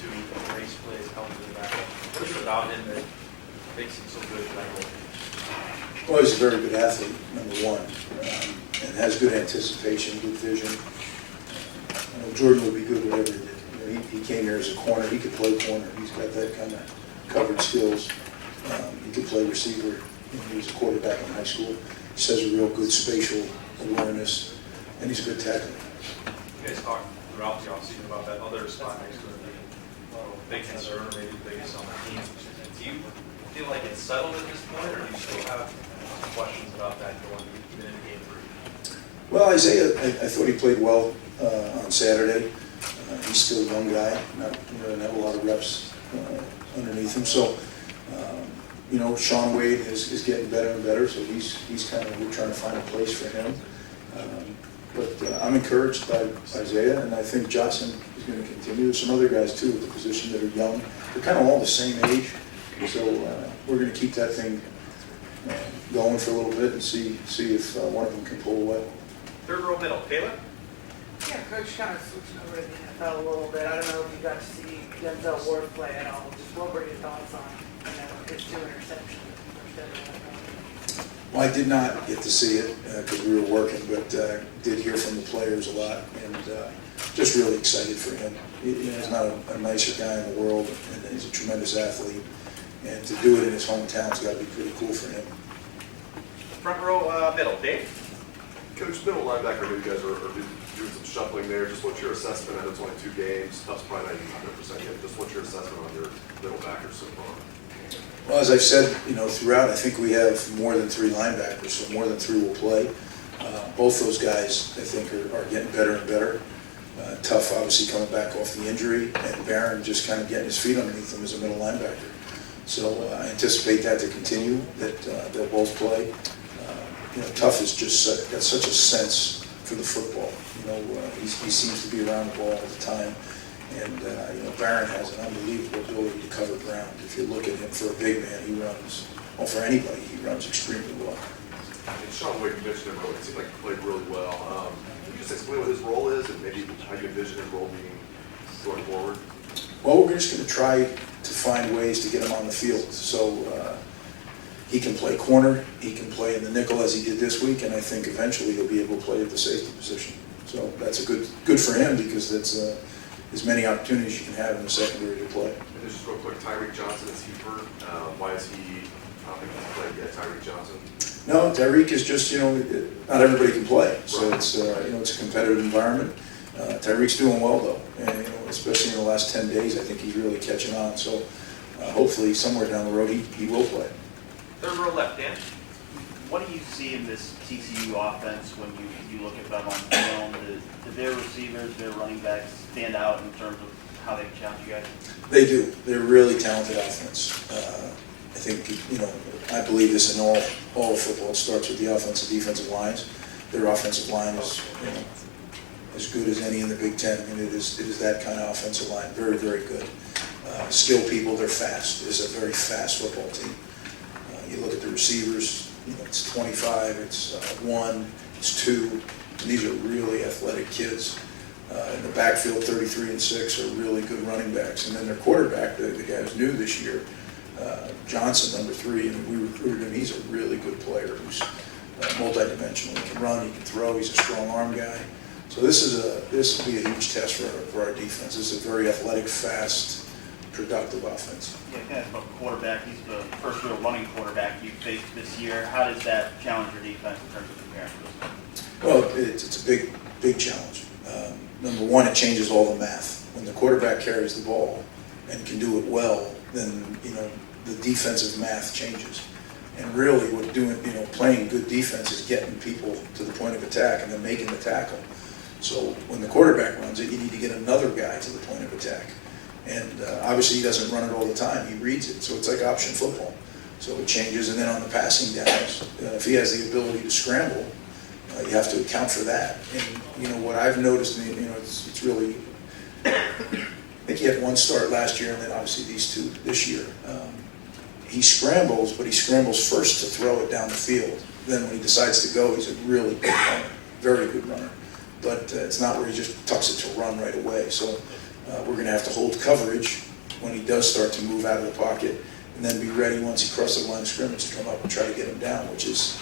to race plays, help in the back. What is it about him that makes him so good at that role? Well, he's a very good athlete, number one, and has good anticipation, good vision. Jordan would be good whatever he did. He came here as a corner. He could play corner. He's got that kind of coverage skills. He could play receiver. He was a quarterback in high school. He has a real good spatial awareness, and he's a good tackler. You guys talked throughout the offseason about that other spot next to him being a big concern, or maybe the biggest on the team. Do you feel like it's settled at this point, or do you still have questions about that going even into game 3? Well, Isaiah, I thought he played well on Saturday. He's still a young guy, doesn't have a lot of reps underneath him. So, Sean Wade is getting better and better. So he's kind of, we're trying to find a place for him. But I'm encouraged by Isaiah, and I think Johnson is going to continue. There's some other guys too at the position that are young. They're kind of all the same age. So we're going to keep that thing going for a little bit and see if one of them can pull away. Third row middle, Caleb? Yeah, Coach kind of switching over to the NFL a little bit. I don't know if you got to see Denzel Ward play at all. Just what were your thoughts on his 2 interceptions? Well, I did not get to see it because we were working, but did hear from the players a lot, and just really excited for him. He's not a nicer guy in the world, and he's a tremendous athlete, and to do it in his hometown has got to be pretty cool for him. Front row middle, Dave? Coach, middle linebacker, I know you guys are doing some shuffling there. Just what's your assessment? I know it's only 2 games. Stuff's probably not even 100% yet. Just what's your assessment on your middle backers so far? Well, as I've said, throughout, I think we have more than 3 linebackers, so more than 3 will play. Both those guys, I think, are getting better and better. Tough, obviously, coming back off the injury, and Barron just kind of getting his feet underneath him as a middle linebacker. So I anticipate that to continue, that they'll both play. Tough is just got such a sense for the football. He seems to be around the ball all the time. And, Barron has an unbelievable ability to cover ground. If you look at him for a big man, he runs, well, for anybody, he runs extremely well. And Sean Wade, you mentioned him earlier. It seemed like he played really well. Can you just explain what his role is and maybe how you envision his role being going forward? Well, we're just going to try to find ways to get him on the field. So he can play corner, he can play in the nickel as he did this week, and I think eventually he'll be able to play at the safety position. So that's a good for him because that's as many opportunities you can have in the secondary to play. And just real quick, Tyreek Johnson is hurt. Why is he? I don't think he's played yet. Tyreek Johnson. No, Tyreek is just not everybody can play, so Right. it's it's a competitive environment. Tyreek's doing well though, and especially in the last 10 days, I think he's really catching on. So hopefully somewhere down the road he will play. Third row left, Dan? What do you see in this TCU offense when you look at them on film? Do their receivers, their running backs stand out in terms of how they challenge you guys? They do. They're a really talented offense. I think, I believe this in all of football. It starts with the offensive, defensive lines. Their offensive line is, as good as any in the Big Ten. I mean, it is that kind of offensive line. Very, very good. Skilled people. They're fast. It's a very fast football team. You look at the receivers. It's 25. It's 1. It's 2. And these are really athletic kids. In the backfield, 33 and 6 are really good running backs. And then their quarterback, the guy who's new this year, Johnson, number 3, and we recruited him. He's a really good player who's multidimensional. He can run, he can throw. He's a strong arm guy. So this will be a huge test for our defense. This is a very athletic, fast, productive offense. Yeah, kind of about the quarterback. He's the first real running quarterback you faced this year. How does that challenge your defense in terms of comparing to Well, it's a big challenge. Number one, it changes all the math. When the quarterback carries the ball and can do it well, then the defensive math changes. And really, what playing good defense is getting people to the point of attack and then making the tackle. So when the quarterback runs it, you need to get another guy to the point of attack. And obviously, he doesn't run it all the time. He reads it, so it's like option football. So it changes. And then on the passing downs, if he has the ability to scramble, you have to account for that. And what I've noticed, it's really, I think he had 1 start last year, and then obviously these 2 this year. He scrambles, but he scrambles first to throw it down the field. Then when he decides to go, he's a really good runner, very good runner. But it's not where he just tucks it to run right away. So We're going to have to hold coverage when he does start to move out of the pocket, and then be ready once he crosses the line of scrimmage to come up and try to get him down, which is,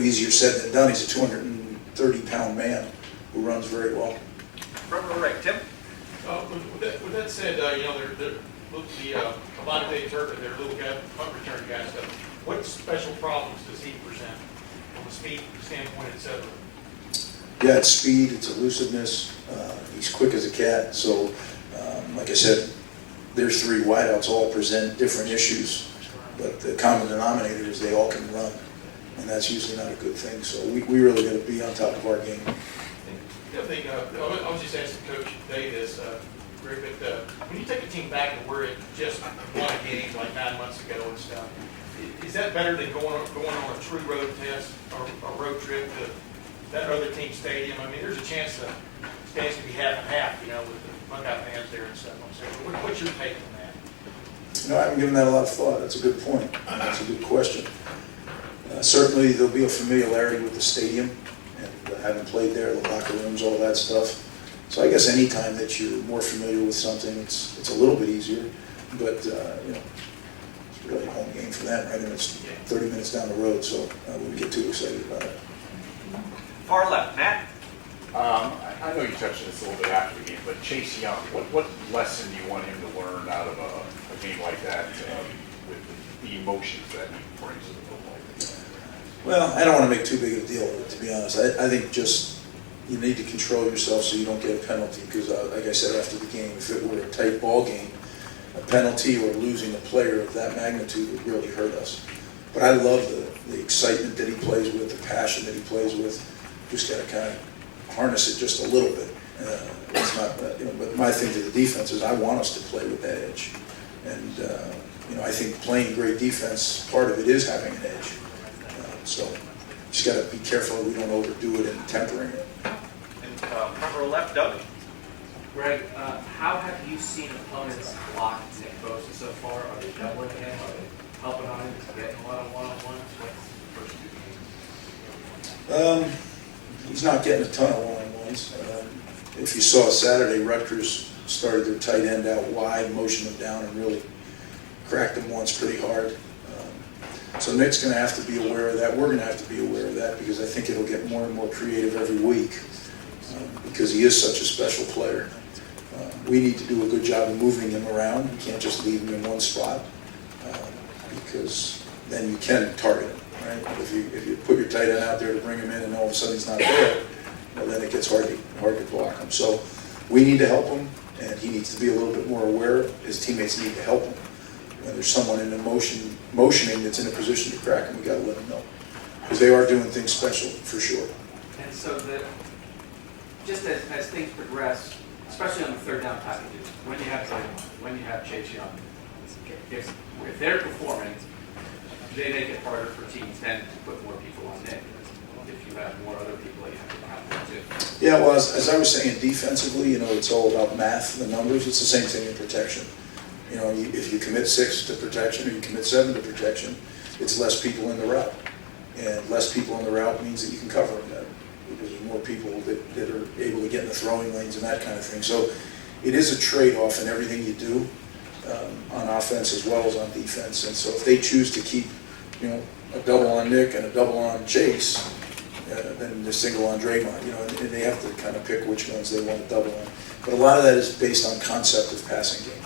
easier said than done. He's a 230-pound man who runs very well. Front row right, Tim? With that said, a lot of days hurt, they're little guy, punt return guy stuff. What special problems does he present from a speed standpoint, et cetera? Yeah, it's speed, it's elusiveness. He's quick as a cat. So, like I said, there's three wideouts, all present different issues, but the common denominator is they all can run, and that's usually not a good thing. So we really got to be on top of our game. The other thing, I was just asking Coach Davis, Greg, but when you take a team back to where it just won a game like 9 months ago and stuff, is that better than going on a true road test or a road trip to that other team's stadium? I mean, there's a chance the stands can be half and half, with the Buckeye fans there and stuff. So what's your take on that? I haven't given that a lot of thought. That's a good point. That's a good question. Certainly, there'll be a familiarity with the stadium, and having played there, the locker rooms, all that stuff. So I guess any time that you're more familiar with something, it's a little bit easier. But it's really a home game for them, right? And it's 30 minutes down the road, so I wouldn't get too excited about it. Far left, Matt? I know you touched on this a little bit after the game, but Chase Young, what lesson do you want him to learn out of a game like that with the emotions that he brings to the football game? Well, I don't want to make too big of a deal of it, to be honest. I think just you need to control yourself so you don't get a penalty, because like I said after the game, if it were a tight ball game, a penalty or losing a player of that magnitude would really hurt us. But I love the excitement that he plays with, the passion that he plays with. Just got to kind of harness it just a little bit. It's not, but my thing to the defense is I want us to play with that edge. And, I think playing great defense, part of it is having an edge. So just got to be careful we don't overdo it in tempering it. And front row left, Doug? Greg, how have you seen opponents block Nick Bosa so far? Are they doubling him? Are they helping on him? Is he getting a lot of one-on-ones? What's the first 2 games? He's not getting a ton of one-on-ones. If you saw Saturday, Rutgers started their tight end out wide, motioned him down, and really cracked him once pretty hard. So Nick's going to have to be aware of that. We're going to have to be aware of that, because I think it'll get more and more creative every week, because he is such a special player. We need to do a good job of moving him around. You can't just leave him in one spot, because then you can target him. Right? If you put your tight end out there to bring him in and all of a sudden he's not there, well, then it gets hard to block him. So we need to help him, and he needs to be a little bit more aware. His teammates need to help him. When there's someone in the motioning that's in a position to crack him, we got to let him know, because they are doing things special for sure. And so just as things progress, especially on the third down packages, when you have Draymond, when you have Chase Young, if they're performing, do they make it harder for teams then to put more people on Nick if you have more other people that you have to count too? Yeah, well, as I was saying, defensively, it's all about math, the numbers. It's the same thing in protection. If you commit 6 to protection or you commit 7 to protection, it's less people in the route. And less people in the route means that you can cover them better, because there's more people that are able to get in the throwing lanes and that kind of thing. So it is a trade-off in everything you do on offense as well as on defense. And so if they choose to keep, a double on Nick and a double on Chase, then the single on Draymond, and they have to kind of pick which ones they want to double on. But a lot of that is based on concept of passing game.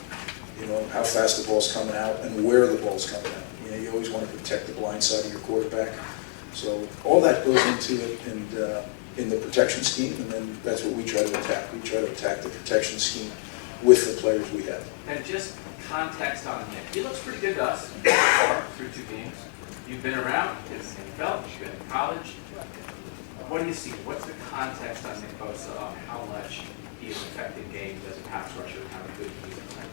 How fast the ball's coming out and where the ball's coming out. You always want to protect the blind side of your quarterback. So all that goes into it, and in the protection scheme, and then that's what we try to attack. We try to attack the protection scheme with the players we have. And just context on Nick. He looks pretty good to us so far through 2 games. You've been around in the NFL, you've been in college. What do you see? What's the context on Nick Bosa on how much he is affecting games as a pass rusher, how good he is playing?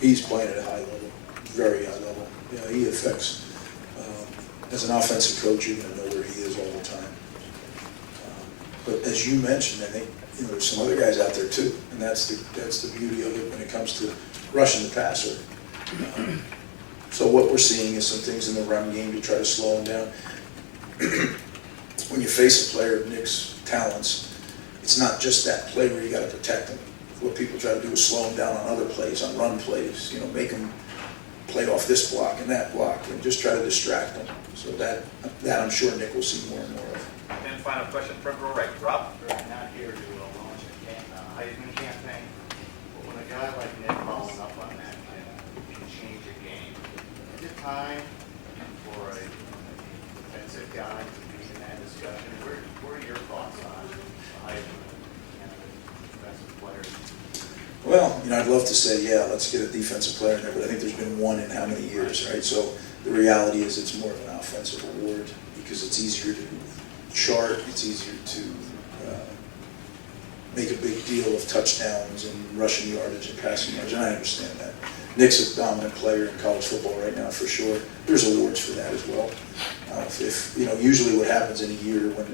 He's playing at a high level, very high level. He affects, as an offensive coach, you're going to know where he is all the time. But as you mentioned, I think there's some other guys out there too, and that's the beauty of it when it comes to rushing the passer. So what we're seeing is some things in the run game to try to slow him down. When you face a player of Nick's talents, it's not just that play where you got to protect him. what people try to do is slow them down on other plays, on run plays, you know, make them play off this block and that block, and just try to distract them. So that I'm sure Nick will see more and more of. And final question, front row right, Rob? We're not here to launch a Heisman campaign, but when a guy like Nick following up on that can change a game, is it time for a defensive guy to be in that discussion? What are your thoughts on the Heisman and the defensive players? Well, you know, I'd love to say, yeah, let's get a defensive player in there, but I think there's been one in how many years, right? So the reality is it's more of an offensive award because it's easier to chart, it's easier to make a big deal of touchdowns and rushing yardage and passing yardage, and I understand that. Nick's a dominant player in college football right now, for sure. There's awards for that as well. If you know, usually what happens in a year when,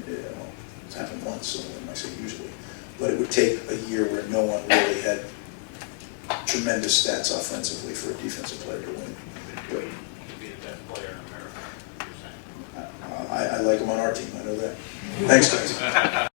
it's happened once, so when I say usually, but it would take a year where no one really had tremendous stats offensively for a defensive player to win. But, To be the best player in America, you're saying? I like him on our team, I know that. Thanks, guys.